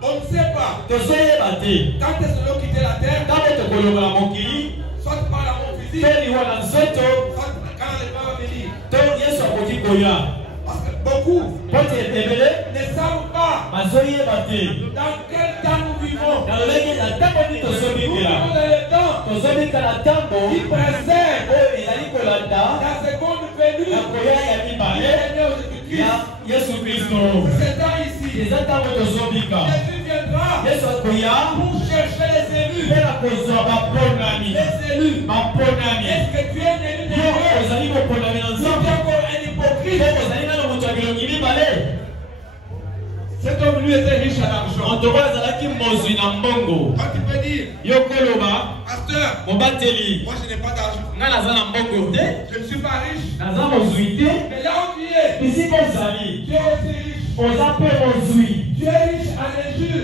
On ne sait pas. Quand est-ce Quand nous quitter la terre, soit par la mort physique, soit quand les pas venir. Parce que beaucoup ne savent pas dans quel temps nous vivons. Nous vivons dans le temps qui précède la seconde venue du Jésus-Christ. C'est ça ici. Jésus viendra pour chercher les élus. Les élus. Est-ce que tu es un élu de Dieu? Tu es encore un hypocrite. Cet homme lui était riche en argent. Quand tu peux dire, pasteur, moi je n'ai pas d'argent. Je ne suis pas riche. Mais là où tu es, tu es aussi riche. Tu es riche en injure.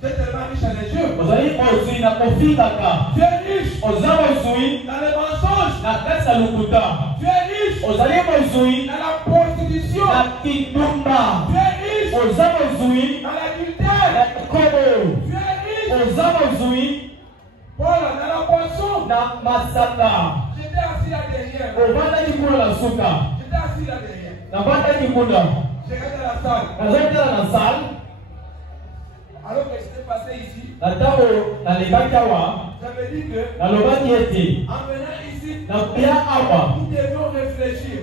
Tu es tellement riche en injure. Tu es riche dans les mensonges. Tu es riche dans la prostitution. Tu es riche dans l'adultère. Tu es riche voilà, dans la boisson. J'étais assis là derrière. J'étais assis là derrière. J'ai regardé la salle. Alors que j'étais passé ici, j'avais dit que en venant ici, nous devions réfléchir.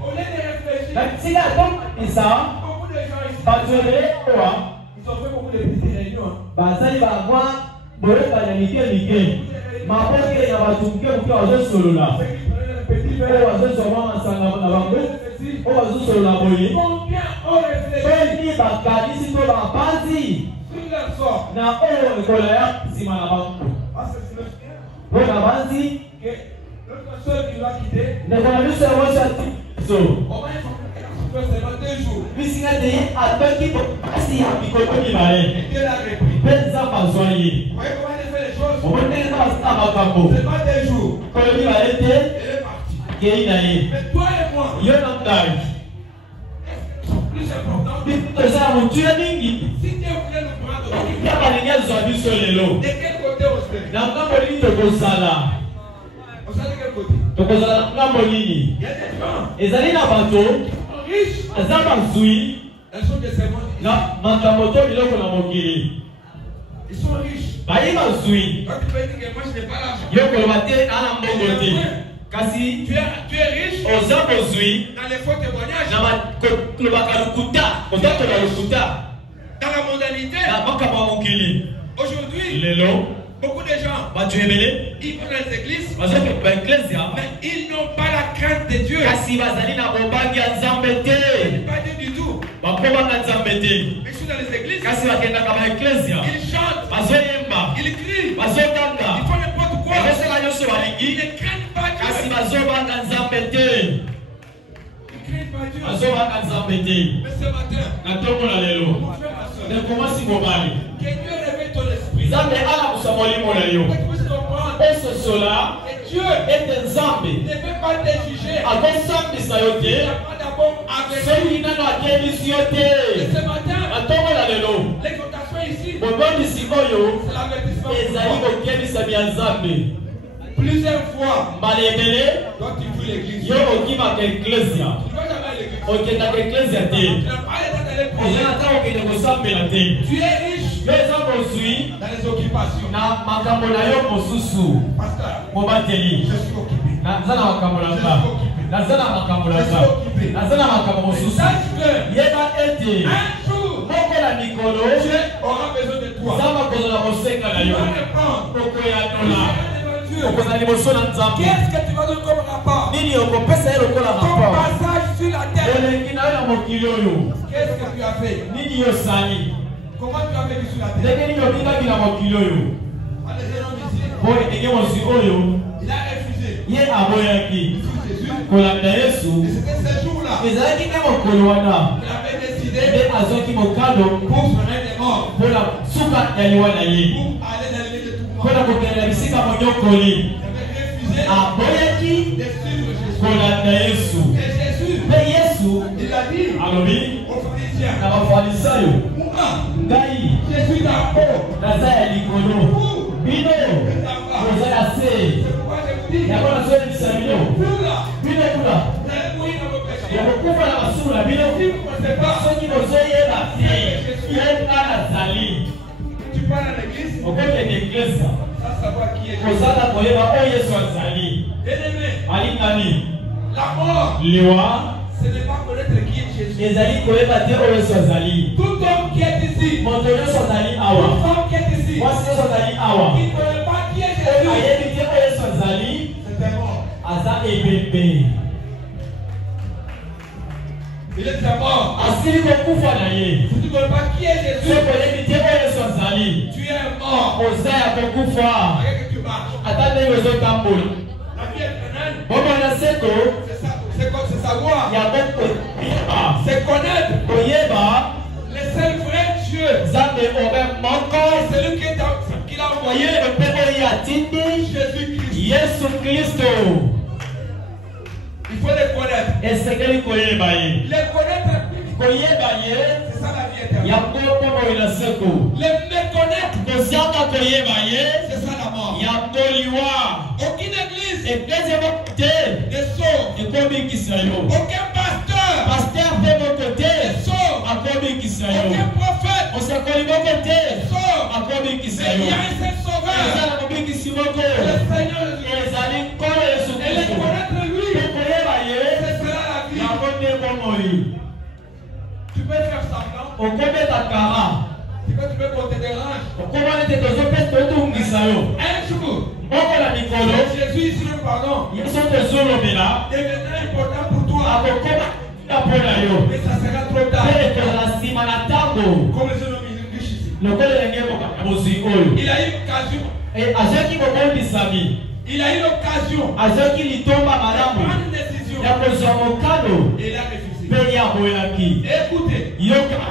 Au lieu de réfléchir, beaucoup de gens ici, ils ont fait beaucoup de petites réunions. Combien ont réfléchi sur leur sort? Que notre soeur qui doit quitter, on va y faire seulement 2 jours. Et Dieu l'a repris. Vous voyez comment il fait les choses? C'est pas 2 jours. Elle est partie. Mais toi et moi, plus important. Si Dieu voulait nous prendre, de quel côté on se fait? On sait de quel côté? Il y a des gens riches. Elles sont des serments. Ils sont riches. Quand tu peux dire que moi je n'ai pas l'argent. Tu es riche dans les faux témoignages. Dans la mondanité. Aujourd'hui, beaucoup de gens ils vont dans les églises, mais ils n'ont pas la crainte de Dieu. Pas Dieu du tout. Mais ils sont dans les églises, ils chantent, ils crient, ils font n'importe quoi. Ils ne craignent pas Dieu. Ils ne craignent pas Dieu. Mais ce matin, que Dieu réveille ton esprit. Que tu puisses comprendre que Dieu ne peut pas te juger. Il apprend d'abord avec lui. Et ce matin, l'exhortation ici, c'est l'avertissement. Plusieurs fois, quand tu fous l'église, tu ne vas jamais à l'église. Tu es riche dans les occupations. Pasteur, je suis occupé. Sache que un jour, Dieu aura besoin de toi. Tu vas répondre. Qu'est-ce que tu vas donner comme rapport? Ton passage sur la terre. Qu'est-ce que tu as fait? Comment tu as vécu sur la terre? Il a refusé. Et c'était ce jour-là qu'il avait décidé pour se mettre des morts, pour aller dans les lieux de tout le monde. Il avait refusé de suivre Jésus. Et Jésus, il a dit, alobi aux pharisiens, na bafarisayo moi, ngai je suis en haut, naza ya likolo vous, bino êtes en bas. oza ya se C'est pourquoi je vous dis, yango nazolekisa bino vous là, bino kuna vous allez mourir dans vos péchés. ya kokufa na masumu na bino Si vous ne pensez pas, soki bozoyeba te ye nga nazali tu parles à l'église, okokende eglise sans savoir qui est Jésus. kozala koyeba oyo yesu azali Bien-aimé, alingani la mort, liwa ce n'est pas connaître qui est Jésus. ezali koyeba te oyo yesu azali Tout homme qui est ici, moto nyonso azali toute awa femme qui est ici, mwasi nyonso azali awa qui ne connaît pas qui est Jésus, ayebi te oyo yesu azali c'est un mort. aza ebembe Il est un mort. asili kokufa na ye Si tu ne connais pas qui est Jésus, soki oyebi te oyo yesu azali tu es un mort. oza ya kokufa Avec que tu marches. ata ndenge ozotambola La vie éternelle, bomona seko c'est savoir, yango koyeba c'est connaître koyeba le seul vrai Dieu. nzambe obe moko C'est lui qui l'a envoyé, oyebi mpe oyo atindi Jésus-Christ. yesu kristo Il faut le connaître. esengeli koyeba ye Le connaître, koyeba ye c'est ça la vie éternelle. yango mpo boyi na seko Le méconnaître, kozanga koyeba ye c'est ça la mort. yango liwa Aucune église eklese moko te ne sauve. ekobikisa yo Aucun pasteur paster mpe moko te ne sauve. akobikisa yo Aucun prophète osakoli moko te ne sauve. akobikisa Mais il yo y a un seul sauveur. eza na mobikisi moko Le Seigneur Jésus. ezali nkolo yesu Et le kristo connaître lui, mpe koyeba ye ce sera la vie. yango nde bomoi Tu peux faire semblant. okobeta kara C'est quand tu veux qu'on te dérange. okobana ete tozotungisa yo Un jour, moko na mikolo Jésus ici nous parlons. yesu tozolobela Deviendra important pour toi. akokoba na mpo na yo Mais ça sera trop mpe tard. ekozala nsima na ntango Comme les hommes riches ici. lokola elenge mokaka bozwi oyo Il a eu l'occasion. azwaki kobondisami Il a eu l'occasion. azwaki litomba De malamu prendre une décision. ya kozwa mokano Et il a refusé. mpe ya boyaki Écoutez, yoka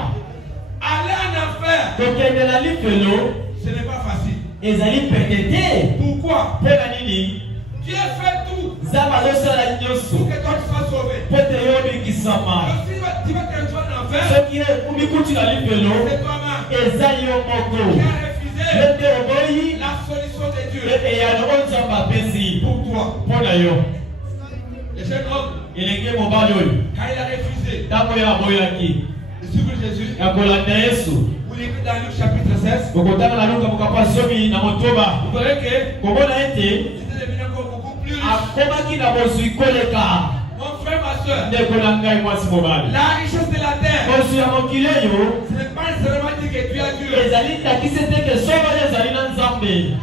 aller en enfer, kokende na lifelo ce n'est pas facile. ezali pete te Pourquoi? mpe na nini Dieu fait tout nzambe azosala nyonso pour que toi tu sois sauvé. mpo te yo obikisama Donc si tu vas te retrouver en enfer, soki omikuti na lifelo c'est toi-même eza yo moko qui as yo refusé nde oboyi la solution de Dieu eyano oyo nzambe apesi pour toi. mpo na yo Le jeune homme, elenge mobali oyo quand il a refusé ntango ye aboyaki de suivre Jésus, ya kolanda yesu vous lisez dans Luc chapitre 16, okotanga na luka mokapa somi na motoba vous verrez que komona ete c'était devenu encore beaucoup plus riche. akomaki na bozwi koleka Mon frère, ma soeur, ndeko na ngai mwasi mobali la richesse de la terre, bozwi ya mokili oyo ce n'est pas seulement dire que tu as Dieu. ezali takisi te ke solo ezali na nzambe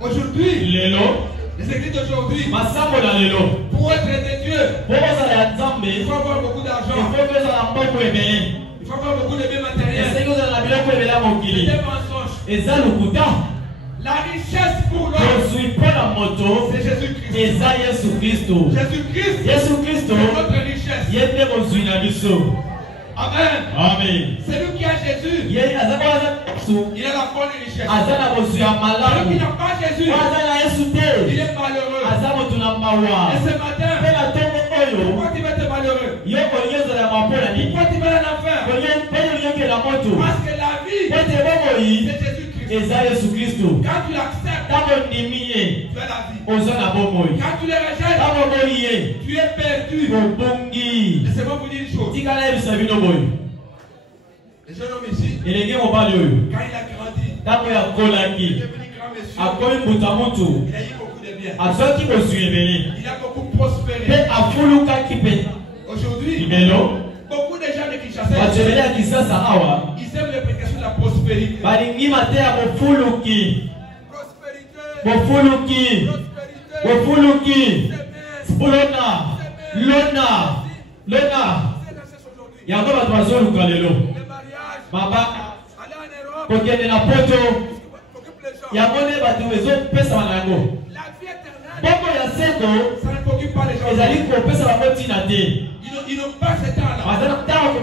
Aujourd'hui, lelo les églises d'aujourd'hui, masango na lelo pour être de Dieu, mpo kozala ya nzambe il faut avoir beaucoup d'argent, efo kozala mboko ebele il faut avoir beaucoup de biens matériels. esengeli kozala na biloko ebele ya C'est mokili des mensonges. eza lokuta La richesse pour l'homme, bozwi mpo na moto c'est Jésus-Christ. eza yesu kristo Jésus-Christ, yesu kristo c'est notre richesse. ye nde bozwi na biso Amen. amen C'est lui qui a Jésus. ye aza kaka aza yesu Il a la bonne richesse. aza na bozwi ya Celui malamu qui n'a pas Jésus, po aza na yesu il te est malheureux. aza moto na mawa Et ce mpe matin, na ntongo oyo pourquoi tu vas être malheureux? yo kolingi ozala mapo na nini Pourquoi tu vas aller en enfer? mpe olingi okela moto Parce que la vie, po te bomoi c'est Jésus-Christ. eza yesu kristo Quand tu l'acceptes, ntango ondimi ye tu as la vie. oza na bomoi Quand tu le rejettes, ntango omoi ye tu es perdu. obongi Laissez-moi vous dire une chose. tikala yebisa bino boye Le jeune homme ici, elenge mobali oyo quand il a grandi, ntango yakolaki il est devenu grand monsieur. akomi mbuta mutu Il a eu beaucoup de biens. azwaki bozwi ebele Il a beaucoup mpe prospéré. afulukaki mpe Aujourd'hui, libelo beaucoup de gens de Kinshasa, bato ebele ya kisasa awa ils aiment les prédications de la prospérité. balingi mateya bofuluki Prospérité, bofuluki prospérité, bofuluki c'est bien. lona lona lona C'est la chose aujourd'hui. yango bato bazoluka lelo Le mariage, mabaka aller en Europe, kokende na poto occupe les gens. yango nde bato ezopesama na yango La vie éternelle, bongo ya seko ça ne t'occupe pas les gens. ezali kopesa bango ntina te Ils n'ont pas ce temps-là. baza na ntango